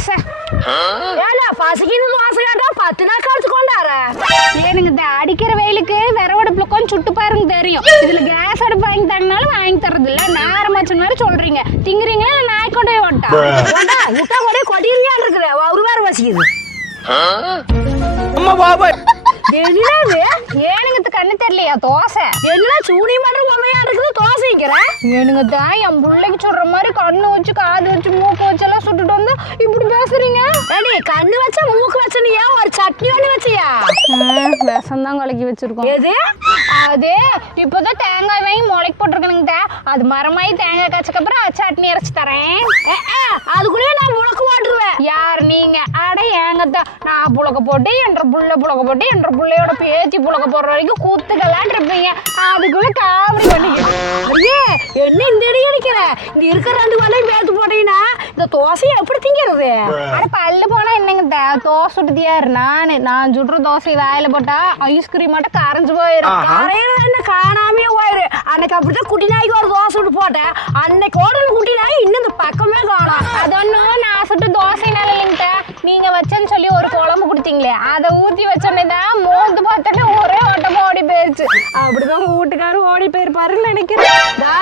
தோசை. ஏல பசிக்குன்னு தோசை கேட்டா 10 நாள் கழிச்சு கொண்டாரு. ஏனுங்க இந்த அடிக்கிற வெயிலுக்கு விறவடுப்புல கொஞ்சம் சுட்டு பாருங்க தெரியும். இதுல கேஸ் அடுப்பு வாங்கி தரனாலும் வாங்கி தரது இல்ல. நேரமாச்சு மாதிரி சொல்றீங்க. திங்குறீங்களா இல்ல நாய் கொண்டே ஓட்டா? விட்டா கூட கொடியிருக்கான் இருக்குது. ஒரு வேற பசிக்குது. அம்மா பாபா என்னது ஏனுங்க கண்ணு தெரியலையா? தோசை என்ன சூனி மட்டும் உண்மையா இருக்குது தோசைங்கிற? ஏனுங்க தான் என் பிள்ளைக்கு சொல்ற மாதிரி கண்ணு வச்சு காது வச்சு மூக்கு வச்சு எல்லாம் சுட்டுட்டு வந்தா இப்படி பேசுறீங்க? ஏடி கண்ணு வச்ச மூக்கு வச்ச நீ ஏன் ஒரு சட்னி ஒண்ணு வச்சியா? விஷம் தான் கலக்கி வச்சிருக்கோம். எது? அது இப்போதான் தேங்காய் வாங்கி முளைக்கு போட்டிருக்கணுங்க. அது மரமாயி தேங்காய் காய்ச்சக்கு அப்புறம் சட்னி அரைச்சு தரேன். அதுக்குள்ளே நான் முழக்கு போட்டுருவேன். யார் நீங்க? அட ஏங்கத்தான் நான் புழக்க போட்டு என்ற புள்ள புழக்க போட்டு என்ற பிள்ளையோட பேச்சு புழக்க போடுற வரைக்கும் கூத்துக்கெல்லாம் இருப்பீங்க. அதுக்குள்ள காமெடி பண்ணிக்கிறேன். ஐயே என்ன இந்த அடி அடிக்கிற? இந்த இருக்கிற 2 வலையும் பேத்து போட்டீங்கன்னா இந்த தோசையை எப்படி திங்கிறது? அட பல்லு போனா என்னங்க தோசை சுட்டுதியாரு? நான் சுடுற தோசை வாயில போட்டா ஐஸ்கிரீம் மட்டும் கரைஞ்சு போயிடும். கரையில என்ன காணாமே போயிரு. அன்னைக்கு அப்படித்தான் குட்டி நாய்க்கு ஒரு தோசை சுட்டு போட்டேன். அன்னைக்கு ஓடல் குட்டி நாய் இன்னும் இந்த பக்கமே காணும். அது ஒன்றும் நான் சுட்டு தோசைனால இல்லைங்க. நீங்க வச்சேன்னு சொல்லி ஒரு குழம்பு கொடுத்தீங்களே அதை ஊத்தி வச்சோன்னேதான் மோந்து பார்த்துட்டு ஒரே ஓட்டமா ஓடி போயிருச்சு. அப்படிதான் உங்க வீட்டுக்காரர் ஓடி போயிருப்பாருன்னு நினைக்கிறேன்.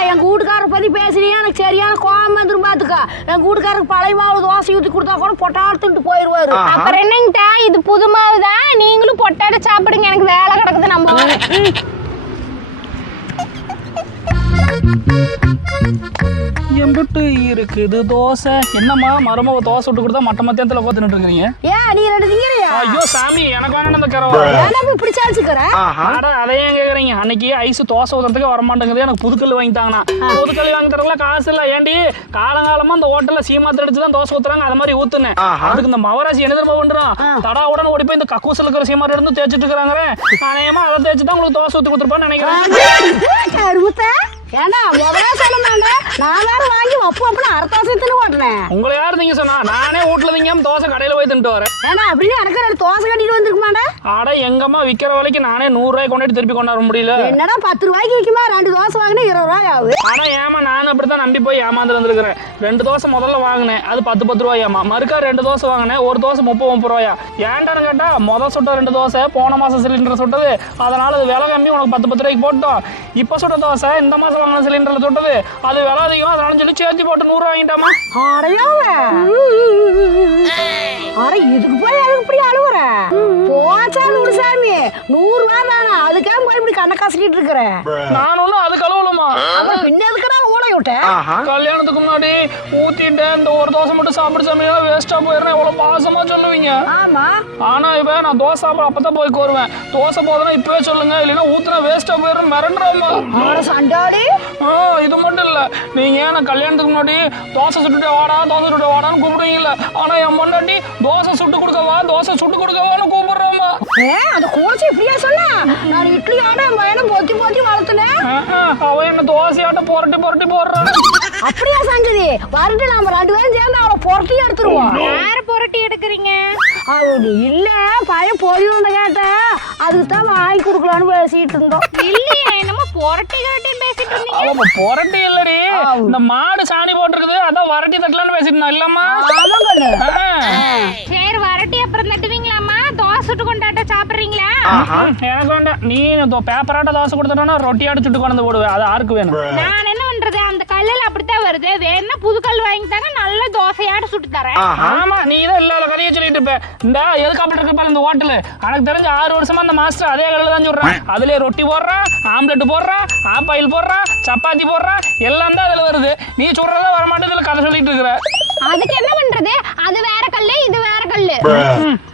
என் வீட்டுக்காரரை பத்தி பேசுறீங்க எனக்கு சரியான கோபம் வந்துரும் பாத்துக்கா. என் வீட்டுக்காரருக்கு பழைய மாவு தோசை ஊத்தி கொடுத்தா கூட பொட்டாடுத்துட்டு போயிருவாரு. அப்புறம் என்னங்க இது புது மாவு தான். நீங்களும் பொட்டாட சாப்பிடுங்க. எனக்கு வேலை கிடக்குது. நம்ம எம்பிட்டு இருக்குது தோசை. என்னம்மா மருமக தோசை விட்டு கொடுத்தா மட்ட மத்தியத்துல கோத்துட்டு இருக்கீங்க? ஏன் நீ 2 திங்கிறீயா? ஐயோ சாமி எனக்கு வேணும் அந்த கரவா. ஏன் இப்படி சாச்சுக்கிற? அதையும் கேக்குறீங்க. அன்னைக்கு ஐஸ் தோசை ஊத்துறதுக்கு வரமாட்டேங்குது. எனக்கு புதுக்கல் வாங்கி தாங்கண்ணா. புதுக்கல் வாங்கி தரலாம் காசு இல்ல. ஏண்டி காலங்காலமா அந்த ஹோட்டல்ல சீமாத்திர அடிச்சுதான் தோசை ஊத்துறாங்க. அது மாதிரி ஊத்துனேன். அதுக்கு இந்த மவராசி என்ன தெரியுமா பண்றான்? தடாவுடன் ஓடி போய் இந்த கக்கூசில் இருக்கிற சீமாத்திர இருந்து தேய்ச்சிட்டு இருக்காங்க. நானேமா அதை தேய்ச்சி தான் உங்களுக்கு தோசை ஊத்தி கொடுத்துருப்பான்னு நினைக்கிறேன். ஏன்னா முதல்ல சொல்ல மாட்டேன். நான் வேற வாங்கி அப்பன்னு அரத்தாசத்துன்னு ஓட்டுறேன். உங்களை யாரு நீங்க சொன்னா? நானே வீட்டுல திங்காம தோசை கடையில போய் தின்ட்டு வரேன். ஏன்னா அப்படின்னு எனக்கு 2 தோசை கட்டிட்டு வந்திருக்க மாட்டேன். ஆட எங்கம்மா விக்கிற வரைக்கும் நானே 100 ரூபாய் கொண்டாடி திருப்பி கொண்டாட முடியல. என்னடா 10 ரூபாய்க்கு விற்குமா? 2 தோசை வாங்கினா 20 ரூபாய் ஆகுது. ஆனா ஏமா நான் அப்படித்தான் நம்பி போய் ஏமாந்து வந்துருக்கிறேன். 2 தோசை முதல்ல வாங்கினேன். அது 10 ரூபாயாமா. மறுக்கா 2 தோசை வாங்கினேன். ஒரு தோசை 30 ரூபாயா. ஏன்டான்னு கேட்டா முதல் சுட்ட 2 தோசை போன மாசம் சிலிண்டர் சுட்டது. அதனால அது விலை கம்மி, உனக்கு 10 ரூபாய்க்கு போட்டோம். இப்ப சுட்ட தோசை இந்த மாசம் வாங்கின சிலிண்டர்ல சுட்டது. அது விலை அதிகம். அதனால சொல்லி சேர்த்து போட்டு 100 ரூபாய் வாங்கிட்டாமா. இதுக்கு போய் அதுக்கு இப்படி அழுவுற? போச்சாலும் ஒரு சாமி 100 ரூபாய் தானே. அதுக்காக போய் இப்படி கண்ணை கசக்கிட்டு இருக்கிற? நான் ஒண்ணும் அதுக்கு அழுவலமா. பின்ன எதுக்குடா ஊழை விட்டேன்? கல்யாணத்துக்கு முன்னாடி ஊத்திட்டேன். இந்த ஒரு தோசை மட்டும் சாப்பிட்டு சமையலாம் வேஸ்டா போயிடுறேன். எவ்வளவு பாசமா சொல்லுவீங்க. ஆமா. ஆனா இப்ப நான் தோசை சாப்பிட அப்பதான் போய் கோருவேன். தோசை போதுன்னா இப்பவே சொல்லுங்க, இல்லைன்னா ஊத்துனா வேஸ்டா போயிடும். மிரண்டுறாமா சண்டாடி. இது மட்டும் இல்ல, நீங்க ஏன் கல்யாணத்துக்கு முன்னாடி தோசை சுட்டுட்டு வாடான்னு கூப்பிடுவீங்கல்ல. ஆனா என் பொண்டாட்டி தோசை சுட்டு கொடுக்கவான்னு கூப்பிடுறாமா. அந்த கோச்சி இப்படியா சொல்ல? நான் இட்லி ஆட பையனை பொத்தி வளர்த்துனேன். அவ என்ன தோசையாட்ட புரட்டி போடுறான். அப்படியா சங்கதி? வரட்டு நாம 2 பேரும் சேர்ந்து அவளை புரட்டி எடுத்துருவோம். யார புரட்டி எடுக்கிறீங்க? இல்ல பையன் போய் வந்த கேட்டேன். அதுக்கு தான் வாங்கி கொடுக்கலான்னு பேசிட்டு இருந்தோம். இல்லையா என்னமோ புரட்டி பேசிட்டு இருந்தீங்க. அவ புரட்டி இல்லடி, இந்த மாடு சாணி போட்டுருக்குது அதான் வரட்டி தட்டலான்னு பேசிட்டு இருந்தா. இல்லம்மா சரி வரட்டி அப்புறம் தட்டுவீங்களாம்மா? தோசை சுட்டு கொண்டாட்ட சாப்பிடுறீங்களா? எனக்கு வேண்டாம். நீ பேப்பராட்ட தோசை கொடுத்துட்டோன்னா ரொட்டியாட்டு சுட்டு கொண்டு போடுவேன். அது யாருக்கு வேணும்? நான் என்ன பண்றது? அந்த கல்லுல அப்படித்தான் வருது. வேணா புது கல் வாங்கி தாங்க நல்ல தோசையாட்டு சுட்டு தரேன். ஆமா நீ தான் இல்லாத கதையை சொல்லிட்டு இருப்ப. இந்த எதுக்கு அப்படி இருக்க பாரு இந்த ஹோட்டலு. எனக்கு தெரிஞ்ச 6 வருஷமா அந்த மாஸ்டர் அதே கல்ல தான் சொல்றேன். அதுலயே ரொட்டி போடுறான், ஆம்லெட் போடுறான், ஆப்பாயில் போடுறான், சப்பாத்தி போடுறான், எல்லாம் தான் அதுல வருது. நீ சொல்றதா வரமாட்டேன். இதுல கதை சொல்லிட்டு இருக்கிற. அதுக்கு என்ன பண்றது? அது வேற கல்லு, இது வேற கல்லு.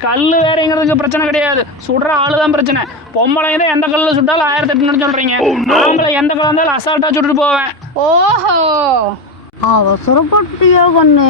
கல்லு வேறங்கிறதுக்கு பிரச்சனை கிடையாது. சுடுற ஆளுதான் பிரச்சனை. பொம்பளை தான் எந்த கல்லுல சுட்டாலும் 1800 சொல்றீங்க. ஆம்பளை எந்த கல்ல இருந்தாலும் அசால்ட்டா சுட்டுட்டு போவேன். ஓஹோ அவசரப்பட்டியா கண்ணு?